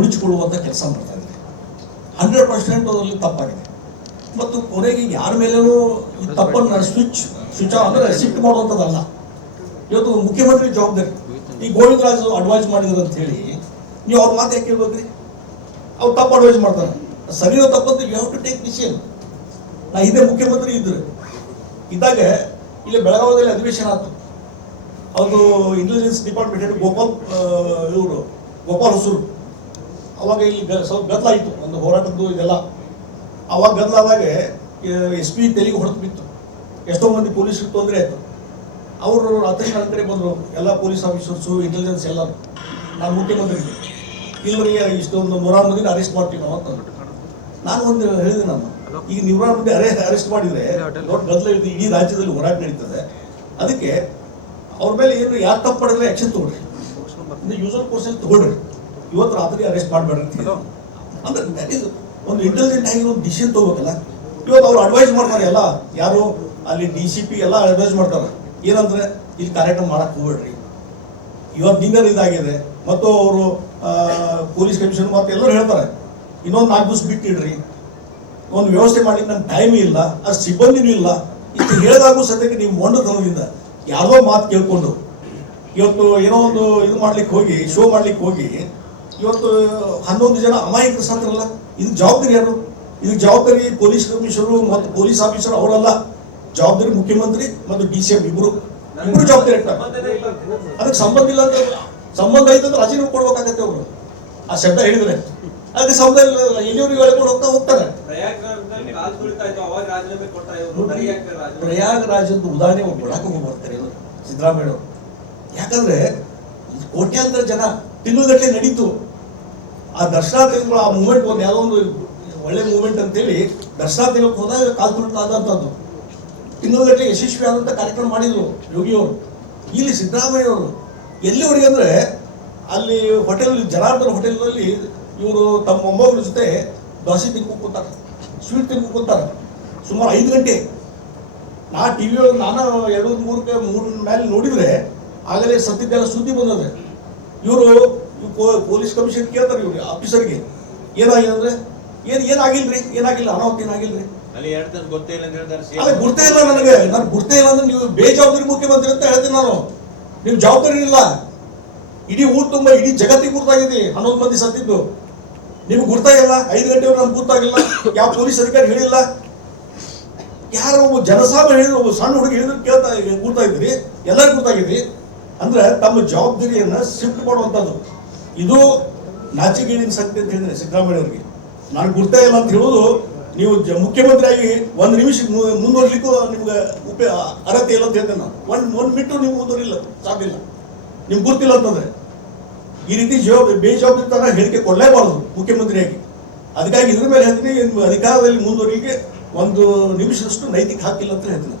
ನುಣುಚಿಕೊಳ್ಳುವಂಥ ಕೆಲಸ ಮಾಡ್ತಾ ಇದ್ದಾರೆ. ಹಂಡ್ರೆಡ್ ಪರ್ಸೆಂಟ್ ಅದರಲ್ಲಿ ತಪ್ಪಾಗಿದೆ. ಮತ್ತು ಕೊನೆಗೆ ಯಾರ ಮೇಲೇನೂ ಈ ತಪ್ಪನ್ನು ಸ್ವಿಚ್ ಸ್ವಿಚ್ ಅಂದರೆ ಶಿಫ್ಟ್ ಮಾಡುವಂಥದ್ದಲ್ಲ. ಇವತ್ತು ಮುಖ್ಯಮಂತ್ರಿ ಜವಾಬ್ದಾರಿ. ಈ ಗೋವಿಂದರಾಜ್ ಅಡ್ವೈಸ್ ಮಾಡಿದ್ರು ಅಂತ ಹೇಳಿ ನೀವು ಅವ್ರ ಮಾತು ಯಾಕೆ ಕೇಳ್ಬೇಕ್ರಿ? ಅವ್ರು ತಪ್ಪು ಅಡ್ವೈಸ್ ಮಾಡ್ತಾರೆ. ಸರಿಯೋ ತಪ್ಪಂತ you have to take decision ನಾ ಹಿಂದೆ ಮುಖ್ಯಮಂತ್ರಿ ಇದ್ರು ಇದ್ದಾಗ ಇಲ್ಲಿ ಬೆಳಗಾವಿಯಲ್ಲಿ ಅಧಿವೇಶನ ಆಯ್ತು. ಅವರು ಇಂಟೆಲಿಜೆನ್ಸ್ ಡಿಪಾರ್ಟ್ಮೆಂಟ್ ಗೋಪಾಲ್ ಇವರು, ಗೋಪಾಲ್ ಹೊಸೂರು. ಅವಾಗ ಇಲ್ಲಿ ಸ್ವಲ್ಪ ಗದ್ದಲ ಗದ್ದಲಾಯಿತು ಒಂದು ಹೋರಾಟದ್ದು ಇದೆಲ್ಲ. ಅವಾಗ ಗದ್ದಲಾದಾಗ ಎಸ್ ಪಿ ತೆಲಿಗೆ ಹೊಡೆದು ಬಿತ್ತು. ಎಷ್ಟೋ ಮಂದಿ ಪೊಲೀಸರು ತೊಂದರೆ ಆಯಿತು. ಅವರು ರಾತ್ರಿ ಕಡೆ ಬಂದರು. ಎಲ್ಲ ಪೊಲೀಸ್ ಆಫೀಸರ್ಸು ಇಂಟೆಲಿಜೆನ್ಸ್ ಎಲ್ಲ ನಾನು ಮುಖ್ಯಮಂತ್ರಿಗೆ ಇಲ್ಲಿವರೆಗೆ ಇಷ್ಟೊಂದು ನೂರಾರು ಮಂದಿನ ಅರೆಸ್ಟ್ ಮಾಡ್ತೀವಿ ನಾವು ಅಂತಂದ್ರು ನಾನು ಒಂದು ಹೇಳಿದೆ ನಾನು. ಈಗ ನೂರಾರು ಮಂದಿ ಅರೆ ಅರೆಸ್ಟ್ ಮಾಡಿದರೆ ದೊಡ್ಡ ಗದ್ದಲ ಇದ್ದು ಇಡೀ ರಾಜ್ಯದಲ್ಲಿ ಹೋರಾಟ ನಡೀತದೆ. ಅದಕ್ಕೆ ಅವ್ರ ಮೇಲೆ ಏನು ಯಾರು ತಪ್ಪು ಮಾಡಿದ್ರೆ ಆ್ಯಕ್ಷನ್ ತೊಗೊಳ್ರಿ. ಯೂಸರ್ ಕೋರ್ಸಲ್ಲಿ ತಗೊಳ್ರಿ. ಇವತ್ತು ರಾತ್ರಿ ಅರೆಸ್ಟ್ ಮಾಡಬೇಡ್ರಿ ಅಂತ. ಅಂದ್ರೆ ಒಂದು ಇಂಟೆಲಿಜೆಂಟ್ ಆಗಿ ಒಂದು ಡಿಸಿಷನ್ ತಗೋಬೇಕಲ್ಲ. ಇವತ್ತು ಅವ್ರು ಅಡ್ವೈಸ್ ಮಾಡ್ತಾರೆ ಎಲ್ಲ, ಯಾರು ಅಲ್ಲಿ ಡಿ ಸಿ ಪಿ ಎಲ್ಲ ಅಡ್ವೈಸ್ ಮಾಡ್ತಾರೆ. ಏನಂದ್ರೆ, ಇಲ್ಲಿ ಕಾರ್ಯಕ್ರಮ ಮಾಡಕ್ ಹೋಗ್ಬೇಡ್ರಿ. ಇವತ್ತು ಡಿನ್ನರ್ ಇದಾಗಿದೆ. ಮತ್ತು ಅವರು ಪೊಲೀಸ್ ಕಮಿಷನ್ ಮತ್ತೆ ಎಲ್ಲರೂ ಹೇಳ್ತಾರೆ, ಇನ್ನೊಂದು ನಾಲ್ಕು ದಿವಸ ಬಿಟ್ಟಿಡ್ರಿ. ಒಂದು ವ್ಯವಸ್ಥೆ ಮಾಡ್ಲಿಕ್ಕೆ ನಮ್ಗೆ ಟೈಮ್ ಇಲ್ಲ ಅದು ಸಿಬ್ಬಂದಿನೂ ಇಲ್ಲ. ಇಷ್ಟು ಹೇಳಿದಾಗೂ ಸದ್ಯಕ್ಕೆ ನೀವು ಮೊಂಡತನದಿಂದ ಯಾವುದೋ ಮಾತು ಕೇಳ್ಕೊಂಡು. ಇವತ್ತು ಏನೋ ಒಂದು ಇದು ಮಾಡ್ಲಿಕ್ಕೆ ಹೋಗಿ ಶೋ ಮಾಡ್ಲಿಕ್ಕೆ ಹೋಗಿ ಇವತ್ತು ಹನ್ನೊಂದು ಜನ ಅಮಾಯಕರು ಸತ್ತರಲ್ಲ ಇದು ಜವಾಬ್ದಾರಿ ಯಾರು? ಇದು ಜವಾಬ್ದಾರಿ ಪೊಲೀಸ್ ಕಮಿಷನರು ಮತ್ತು ಪೊಲೀಸ್ ಆಫೀಸರ್ ಅವರಲ್ಲ. ಜವಾಬ್ದಾರಿ ಮುಖ್ಯಮಂತ್ರಿ ಮತ್ತು ಡಿ ಸಿ ಎಂ ಇಬ್ಬರು ಇಬ್ಬರು ಜವಾಬ್ದಾರಿ ಅದಕ್ಕೆ ಸಂಬಂಧ ಇಲ್ಲ ಅಂತ ಸಂಬಂಧ ಐತಂದ್ರೆ ರಾಜೀನಾಮೆ ಕೊಡ್ಬೇಕಾಗತ್ತೆ ಅವರು. ಆ ಶಬ್ದ ಹೇಳಿದ್ರೆ. ಅದಕ್ಕೆ ಸಂಬಂಧ ಇಲ್ಲ ಎಲ್ಲಿವರೆಗೂ ಹೇಳ್ಕೊಂಡು ಹೋಗ್ತಾ ಹೋಗ್ತಾರೆ. ಪ್ರಯಾಗರಾಜದ್ದು ಉದಾಹರಣೆ ಒಬ್ಬ ಕೊಡಕ್ಕೆ ಬರ್ತಾರೆ ಸಿದ್ದರಾಮಯ್ಯ ಯಾಕಂದ್ರೆ ಕೋಟ್ಯಾಂತರ ಜನ ತಿನ್ನುವುದರಲ್ಲಿ ನಡೀತು. ಆ ದರ್ಶನ ದರ್ಶನಾರ್ಥಿಗಳು ಆ ಮೂಮೆಂಟ್ ಒಂದು ಯಾವುದೋ ಒಂದು ಒಳ್ಳೆ ಮೂಮೆಂಟ್ ಅಂತೇಳಿ ದರ್ಶನಾರ್ಥಿಗಳಿಗೆ ಹೋದಾಗ ಕಾಲ್ ತುಳಿತಾದಂಥದ್ದು ತಿಂಗಳುಗಟ್ಟಲೆ ಯಶಸ್ವಿ ಆದಂಥ ಕಾರ್ಯಕ್ರಮ ಮಾಡಿದ್ರು ಯೋಗಿಯವರು ಇಲ್ಲಿ ಸಿದ್ದರಾಮಯ್ಯ ಅವರು. ಎಲ್ಲಿವರೆಗೆ ಅಂದರೆ ಅಲ್ಲಿ ಹೋಟೆಲ್ ಜನಾರ್ದನ್ ಹೋಟೆಲ್ನಲ್ಲಿ ಇವರು ತಮ್ಮ ಮೊಮ್ಮಗಳ ಜೊತೆ ದೋಸೆ ತಿನ್ಕೊ ಕೂತಾರೆ ಸ್ವೀಟ್ ತಿನ್ಕೊ ಕೂತಾರೆ. ಸುಮಾರು ಐದು ಗಂಟೆ. ನಾ ಟಿ ವಿ ಒಳಗೆ ನಾನು ಎರಡು ಮೂರಕ್ಕೆ ಮೂರು ಮೇಲೆ ನೋಡಿದ್ರೆ ಆಗಲೇ ಸದ್ಯದ್ದೆಲ್ಲ ಸುದ್ದಿ ಬಂದದೆ. ಇವರು ಪೊಲೀಸ್ ಕಮಿಷನ್ ಕೇಳ್ತಾರೆ ಇವ್ರಿ ಆಫೀಸರ್ಗೆ. ಏನಾಗಿದೆ ಅಂದ್ರೆ ಏನ್ ಏನಾಗಿಲ್ರಿ ಏನಾಗಿಲ್ಲ ಅನಾಹುತ ಏನಾಗಿಲ್ರಿ ಅಲ್ಲಿ ಗೊತ್ತೇ ಇಲ್ಲ ಅಂತ ಹೇಳ್ತಾರೆ ಅಲ್ಲ ಗುರ್ತೇ ಇಲ್ಲ ನನಗೆ. ನಾನು ಗುರ್ತೇ ಇಲ್ಲ ಅಂದ್ರೆ ನೀವು ಬೇಜವಾಬ್ದಾರಿ ಮುಖ್ಯಮಂತ್ರಿ ಅಂತ ಹೇಳ್ತೀನಿ ನಾನು. ನಿಮ್ ಜವಾಬ್ದಾರಿ ಇಲ್ಲ. ಇಡೀ ಊರ್ ತುಂಬ ಇಡೀ ಜಗತ್ತಿಗೆ ಗುರ್ತಾಗಿದೆ ಹನ್ನೊಂದು ಮಂದಿ ಸತ್ತಿದ್ದು. ನಿಮ್ಗೆ ಗುರ್ತಾಗಿಲ್ಲ ಐದು ಗಂಟೆವರೆಗೆ ನಮ್ಗೆ ಗುರ್ತಾಗಿಲ್ಲ. ಯಾವ ಪೊಲೀಸ್ ಅಧಿಕಾರಿ ಹೇಳಿಲ್ಲ? ಯಾರೋ ಒಬ್ಬ ಜನಸಾಮಾನ್ಯ ಹೇಳಿದ್ರು ಒಬ್ಬ ಸಣ್ಣ ಹುಡುಗಿ ಹೇಳಿದ್ರು ಕೇಳ್ತಾ ಗುರ್ತಾ ಇದ್ರಿ ಎಲ್ಲರಿಗೂ ಗೊತ್ತಾಗಿದ್ರಿ ಅಂದ್ರೆ ತಮ್ಮ ಜವಾಬ್ದಾರಿಯನ್ನ ಶಿಫ್ಟ್ ಮಾಡುವಂಥದ್ದು. ಇದು ನಾಚಿಗೇಡಿನ ಸತ್ಯ ಅಂತ ಹೇಳಿದ್ರೆ ಸಿದ್ದರಾಮಯ್ಯ ಅವರಿಗೆ. ನಾನು ಗುರ್ತಾ ಇಲ್ಲ ಅಂತ ಹೇಳೋದು ನೀವು ಮುಖ್ಯಮಂತ್ರಿಯಾಗಿ ಒಂದು ನಿಮಿಷ ಮುಂದುವರಿಲಿಕ್ಕೂ ನಿಮ್ಗೆ ಉಪಯೋಗ ಅರ್ಹತೆ ಇಲ್ಲ ಅಂತ ಹೇಳ್ತೇನೆ ನಾನು. ಒಂದು ಒಂದು ಬಿಟ್ಟು ನೀವು ಮುಂದುವರಿಲ್ಲ ಸಾಧ್ಯ ಇಲ್ಲ. ನಿಮ್ಗೆ ಗೊತ್ತಿಲ್ಲ ಅಂತಂದ್ರೆ ಈ ರೀತಿ ಜವಾಬ್ ಬೇಜವಾಬ್ದಾರಿತನ ಹೇಳಿಕೆ ಕೊಡಲೇಬಾರದು ಮುಖ್ಯಮಂತ್ರಿಯಾಗಿ. ಅದಕ್ಕಾಗಿ ಇದ್ರ ಮೇಲೆ ಹೇಳ್ತೀನಿ ಅಧಿಕಾರದಲ್ಲಿ ಮುಂದುವರಿಕೆ ಒಂದು ನಿಮಿಷದಷ್ಟು ನೈತಿಕ ಹಾಕಿಲ್ಲ ಅಂತ ಹೇಳ್ತೀನಿ.